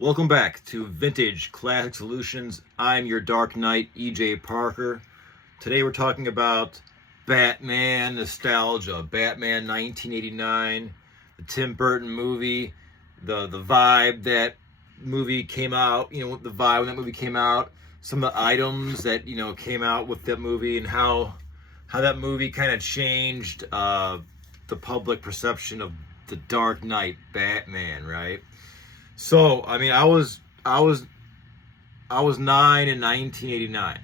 Welcome back to Vintage Classic Solutions. I'm your Dark Knight, EJ Parker. Today we're talking about Batman nostalgia, Batman 1989, the Tim Burton movie, the vibe that movie came out, the vibe when that movie came out, some of the items that, came out with that movie, and how that movie kind of changed the public perception of the Dark Knight, Batman, right? So, I was 9 in 1989.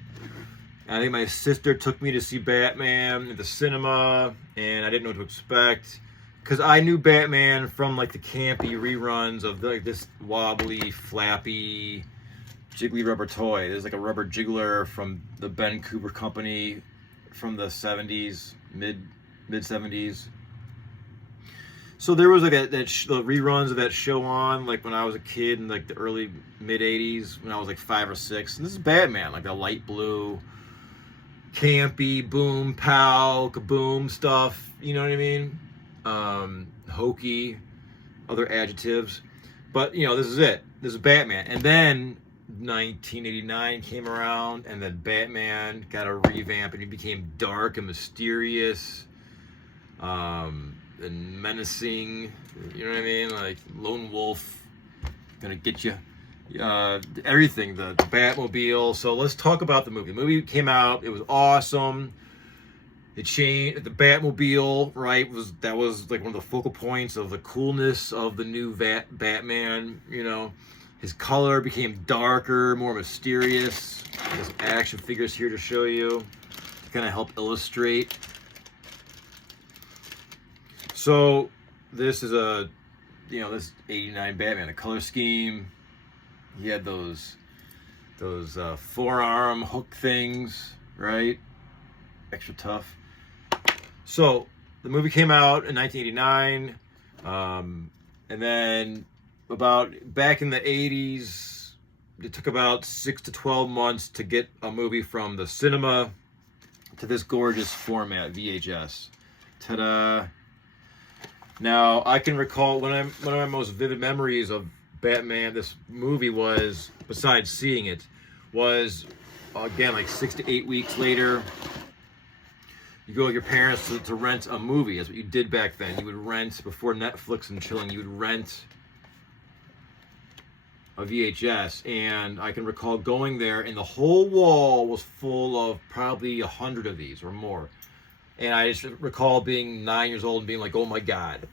I think my sister took me to see Batman at the cinema, and I didn't know what to expect because I knew Batman from like the campy reruns of like this wobbly, flappy, jiggly rubber toy. There's like a rubber jiggler from the Ben Cooper Company from the 70s, mid 70s. So there was like the reruns of that show on like when I was a kid in like the early mid 80s when I was like 5 or 6. And this is Batman, like the light blue, campy, boom, pow, kaboom stuff. You know what I mean? Hokey, other adjectives. But this is it. This is Batman. And then 1989 came around, and then Batman got a revamp, and he became dark and mysterious. And menacing, you know what I mean? Like lone wolf, gonna get you. Everything, the Batmobile. So let's talk about the movie. The movie came out. It was awesome. It changed. The Batmobile, right? That was like one of the focal points of the coolness of the new Batman. His color became darker, more mysterious. There's some action figures here to show you, to kind of help illustrate. So this is this 89 Batman, a color scheme. He had those forearm hook things, right? Extra tough. So the movie came out in 1989, and then back in the 80s, it took about 6 to 12 months to get a movie from the cinema to this gorgeous format, VHS. Ta-da! Now, I can recall one of my most vivid memories of Batman, this movie was, besides seeing it, was, again, like 6 to 8 weeks later, you go with your parents to rent a movie. That's what you did back then. You would rent, before Netflix and chilling, you would rent a VHS. And I can recall going there, and the whole wall was full of probably 100 of these or more. And I just recall being 9 years old and being like, oh my God,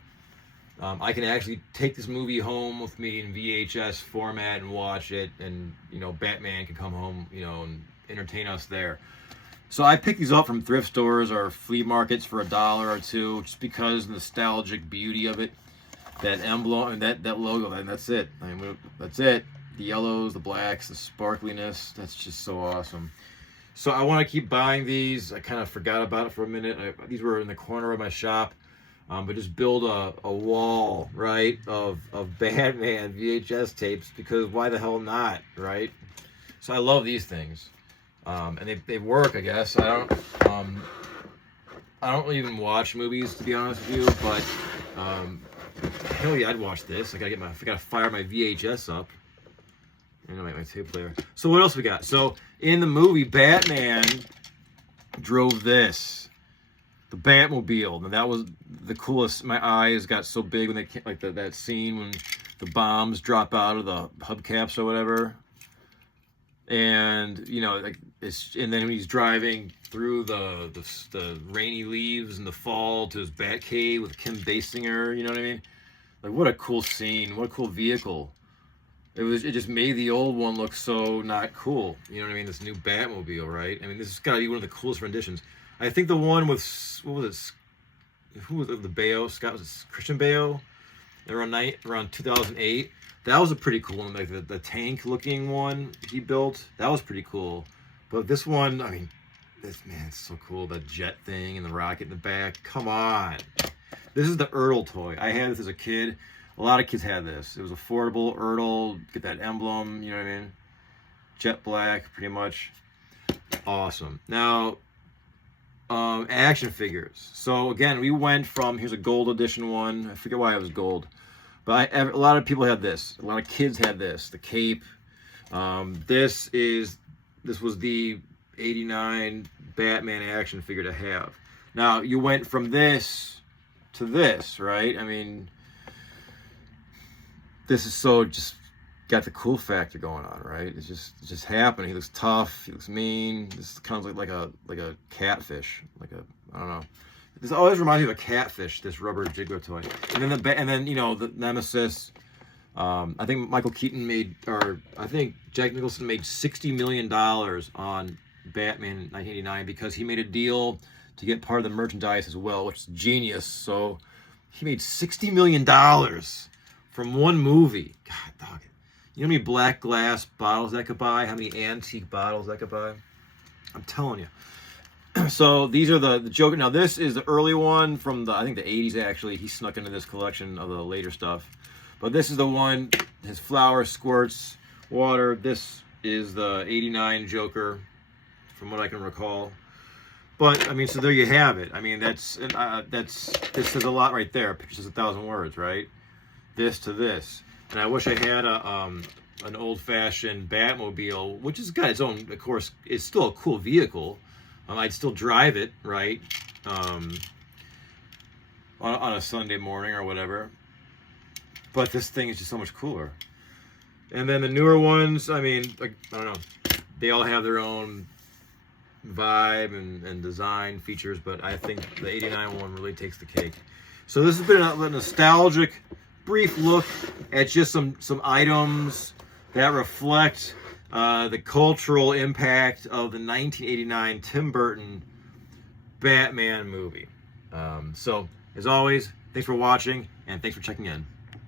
I can actually take this movie home with me in VHS format and watch it. And, Batman can come home, and entertain us there. So I picked these up from thrift stores or flea markets for $1 or $2, just because of the nostalgic beauty of it. That emblem and that logo, and that's it. That's it. The yellows, the blacks, the sparkliness, that's just so awesome. So I want to keep buying these. I kind of forgot about it for a minute. These were in the corner of my shop. But just build a wall, right, of Batman VHS tapes, because why the hell not, right? So I love these things. And they work, I guess. I don't even watch movies, to be honest with you, but hell yeah, I'd watch this. I gotta fire my VHS up. My tape player. So what else we got? So in the movie, Batman drove this, the Batmobile. Now that was the coolest. My eyes got so big when they came, like that scene when the bombs drop out of the hubcaps or whatever. And and then when he's driving through the rainy leaves in the fall to his Batcave with Kim Basinger. You know what I mean? Like, what a cool scene! What a cool vehicle! It just made the old one look so not cool. You know what I mean? This new Batmobile, right? I mean, this has got to be one of the coolest renditions. I think the one with, what was it? Who was it? The Bayo? Scott, was it Christian Bayo? Around 2008. That was a pretty cool one. Like the tank looking one he built. That was pretty cool. But this one, I mean, it's so cool. The jet thing and the rocket in the back. Come on. This is the Ertl toy. I had this as a kid. A lot of kids had this. It was affordable. Ertl, get that emblem, you know what I mean? Jet black, pretty much. Awesome. Now, action figures. So again, we went from, here's a gold edition one. I forget why it was gold. But a lot of people had this. A lot of kids had this. The cape. This was the '89 Batman action figure to have. Now you went from this to this, right? I mean, this is so just got the cool factor going on, right? It's just happening. He looks tough. He looks mean. This kind of like a catfish. I don't know. This always reminds me of a catfish. This rubber jiggler toy. And then you know, the Nemesis. I think Michael Keaton I think Jack Nicholson made $60 million on Batman in 1989 because he made a deal to get part of the merchandise as well, which is genius. So he made $60 million from one movie. God, dog it. You know how many black glass bottles that could buy? How many antique bottles that could buy? I'm telling you. So these are the Joker. Now this is the early one from I think the 80s actually. He snuck into this collection of the later stuff. But this is the one, his flower squirts water. This is the '89 Joker, from what I can recall. But I mean, so there you have it. I mean, this says a lot right there. A picture says 1,000 words, right? This to this. And I wish I had an old-fashioned Batmobile, which has got its own, of course, it's still a cool vehicle. I'd still drive it, right? On a Sunday morning or whatever. But this thing is just so much cooler. And then the newer ones, I mean, I don't know. They all have their own vibe and design features, but I think the '89 one really takes the cake. So this has been a nostalgic, brief look at just some items that reflect the cultural impact of the 1989 Tim Burton Batman movie. So, as always, thanks for watching, and thanks for checking in.